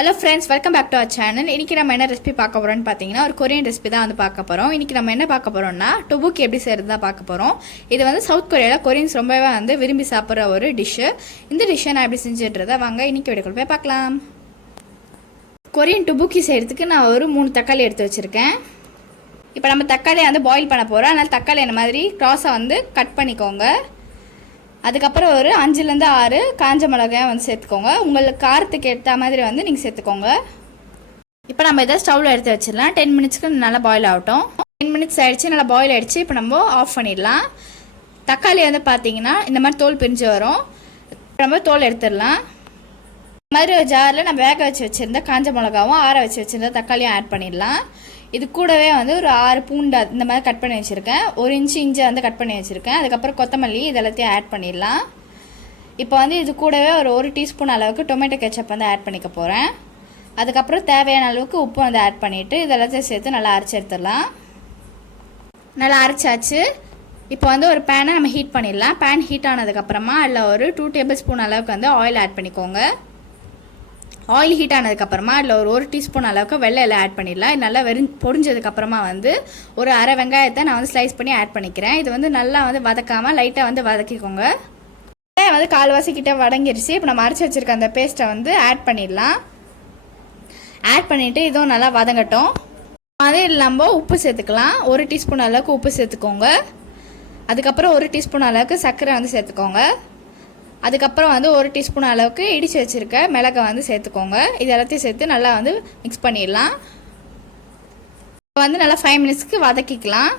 Hello friends, welcome back to our channel. இன்றைக்கி நம்ம என்ன ரெசிபி பார்க்க போகிறோம்னு பார்த்தீங்கன்னா, ஒரு கொரியன் ரெசிபி தான் வந்து பார்க்க போகிறோம். இன்றைக்கி நம்ம என்ன பார்க்க போகிறோம்னா, டொபுக்கி எப்படி செய்கிறது தான் பார்க்க போகிறோம். இது வந்து சவுத் கொரியாவில் கொரியன்ஸ் ரொம்பவே வந்து விரும்பி சாப்பிட்ற ஒரு டிஷ்ஷு. இந்த டிஷ்ஷை நான் எப்படி செஞ்சுட்றதா வாங்க இன்றைக்கி வீடியோக்குள்ள போய் பார்க்கலாம். கொரியன் டொபுக்கி செய்கிறதுக்கு நான் ஒரு 3 தக்காளி எடுத்து வச்சுருக்கேன். இப்போ நம்ம தக்காளியை வந்து பாயில் பண்ண போகிறோம். அதனால் தக்காளி இந்த மாதிரி க்ராஸாக வந்து கட் பண்ணிக்கோங்க. அதுக்கப்புறம் ஒரு 5லேருந்து 6 காஞ்ச மிளகாய் வந்து சேர்த்துக்கோங்க. உங்களுக்கு காரத்துக்கு ஏற்ற மாதிரி வந்து நீங்கள் சேர்த்துக்கோங்க. இப்போ நம்ம இதை ஸ்டவ்வில் எடுத்து வச்சிடலாம். 10 மினிட்ஸ்க்கு நல்லா பாயில் ஆகட்டும். 10 மினிட்ஸ் ஆகிடுச்சு, நல்லா பாயில் ஆகிடுச்சு. இப்போ நம்ம ஆஃப் பண்ணிடலாம். தக்காளி வந்து பார்த்தீங்கன்னா இந்த மாதிரி தோல் பிரிஞ்சு வரும். நம்ம தோல் எடுத்துடலாம். இந்த மாதிரி ஒரு ஜாரில் நம்ம வேக வச்சு வச்சுருந்த காஞ்ச மிளகாவும் ஆற வச்சு வச்சுருந்த தக்காளியும் ஆட் பண்ணிடலாம். இது கூடவே வந்து ஒரு 6 பூண்டு இந்த மாதிரி கட் பண்ணி வச்சுருக்கேன். 1 இன்ச்சு இஞ்சி வந்து கட் பண்ணி வச்சுருக்கேன். அதுக்கப்புறம் கொத்தமல்லி இது எல்லாத்தையும் ஆட் பண்ணிடலாம். இப்போ வந்து இது கூடவே ஒரு 1 டீஸ்பூன் அளவுக்கு டொமேட்டோ கெச்சப் வந்து ஆட் பண்ணிக்க போகிறேன். அதுக்கப்புறம் தேவையான அளவுக்கு உப்பு வந்து ஆட் பண்ணிவிட்டு இது எல்லாத்தையும் சேர்த்து நல்லா அரைச்சி எடுத்துடலாம். நல்லா அரைச்சாச்சு. இப்போ வந்து ஒரு பேனை நம்ம ஹீட் பண்ணிடலாம். பேன் ஹீட் ஆனதுக்கப்புறமா அதில் ஒரு 2 டேபிள் ஸ்பூன் அளவுக்கு வந்து ஆயில் ஆட் பண்ணிக்கோங்க. ஆயில் ஹீட் ஆனதுக்கப்புறமா அதில் ஒரு டீஸ்பூன் அளவுக்கு வெள்ளை எல்லாம் ஆட் பண்ணிடலாம். இது நல்லா பொரிஞ்சதுக்கப்புறமா வந்து ஒரு அரை வெங்காயத்தை நான் வந்து ஸ்லைஸ் பண்ணி ஆட் பண்ணிக்கிறேன். இது வந்து நல்லா வந்து வதக்காமல் லைட்டாக வந்து வதக்கிக்கோங்க. வெங்காயம் வந்து கால்வாசி கிட்ட வதங்கிருச்சு. இப்போ நம்ம அரைச்சி வச்சுருக்க அந்த பேஸ்ட்டை வந்து ஆட் பண்ணிடலாம். ஆட் பண்ணிவிட்டு இதுவும் நல்லா வதங்கட்டும். அதே நம்ம உப்பு சேர்த்துக்கலாம். 1 டீஸ்பூன் அளவுக்கு உப்பு சேர்த்துக்கோங்க. அதுக்கப்புறம் 1 டீஸ்பூன் அளவுக்கு சர்க்கரை வந்து சேர்த்துக்கோங்க. அதுக்கப்புறம் வந்து 1 டீஸ்பூன் அளவுக்கு இடித்து வச்சுருக்க மிளகை வந்து சேர்த்துக்கோங்க. இது எல்லாத்தையும் சேர்த்து நல்லா வந்து மிக்ஸ் பண்ணிடலாம். இப்போ வந்து நல்லா 5 மினிட்ஸ்க்கு வதக்கிக்கலாம்.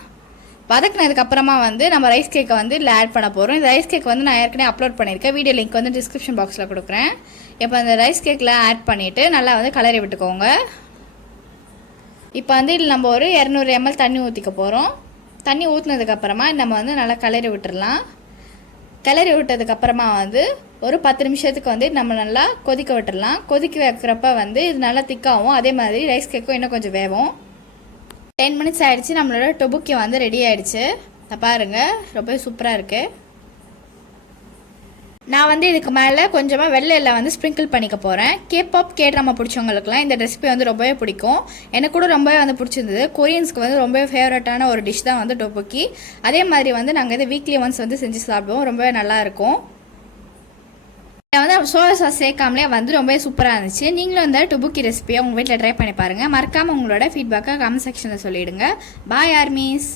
வதக்கினதுக்கப்புறமா வந்து நம்ம ரைஸ் கேக்கை வந்து இதில் ஆட் பண்ண போகிறோம். இந்த ரைஸ் கேக் வந்து நான் ஏற்கனவே அப்லோட் பண்ணியிருக்கேன். வீடியோ லிங்க் வந்து டிஸ்கிரிப்ஷன் பாக்ஸில் கொடுக்குறேன். இப்போ அந்த ரைஸ் கேக்கில் ஆட் பண்ணிவிட்டு நல்லா வந்து கலரி விட்டுக்கோங்க. இப்போ வந்து இதில் நம்ம ஒரு 200 ml தண்ணி ஊற்றிக்க போகிறோம். தண்ணி ஊற்றினதுக்கப்புறமா நம்ம வந்து நல்லா கலரி விட்டுடலாம். கிளறி விட்டதுக்கப்புறமா வந்து ஒரு 10 நிமிஷத்துக்கு வந்து நம்ம நல்லா கொதிக்க விட்டுடலாம். கொதிக்க வைக்கிறப்ப வந்து இது நல்லா திக்காகும். அதே மாதிரி ரைஸ் கேக்கும் இன்னும் கொஞ்சம் வேகும். 10 மினிட்ஸ் ஆகிடுச்சு. நம்மளோட டொபுக்கி வந்து ரெடி ஆகிடுச்சு. பாருங்கள், ரொம்ப சூப்பராக இருக்குது. நான் வந்து இதுக்கு மேலே கொஞ்சமாக வெள்ளையில் வந்து ஸ்ப்ரிங்கிள் பண்ணிக்க போகிறேன். கேபாப் ட்ராமா பிடிச்சவங்களுக்குலாம் இந்த ரெசிபி வந்து ரொம்பவே பிடிக்கும். எனக்கு கூட ரொம்பவே வந்து பிடிச்சிருந்தது. கொரியன்ஸ்க்கு வந்து ரொம்பவே ஃபேவரட்டான ஒரு டிஷ் தான் வந்து டொபுக்கி. அதே மாதிரி வந்து நாங்கள் இதை வீக்லி ஒன்ஸ் வந்து செஞ்சு சாப்பிடுவோம். ரொம்பவே நல்லாயிருக்கும். வந்து சோயா சாஸ் சேர்க்காமலே வந்து ரொம்பவே சூப்பராக இருந்துச்சு. நீங்களும் இந்த டொபுக்கி ரெசிபியை உங்கள் வீட்டில் ட்ரை பண்ணி பாருங்கள். மறக்காமல் உங்களோட ஃபீட்பேக்கை கமெண்ட் செக்ஷனில் சொல்லிவிடுங்க. பாய் ஆர்மீஸ்.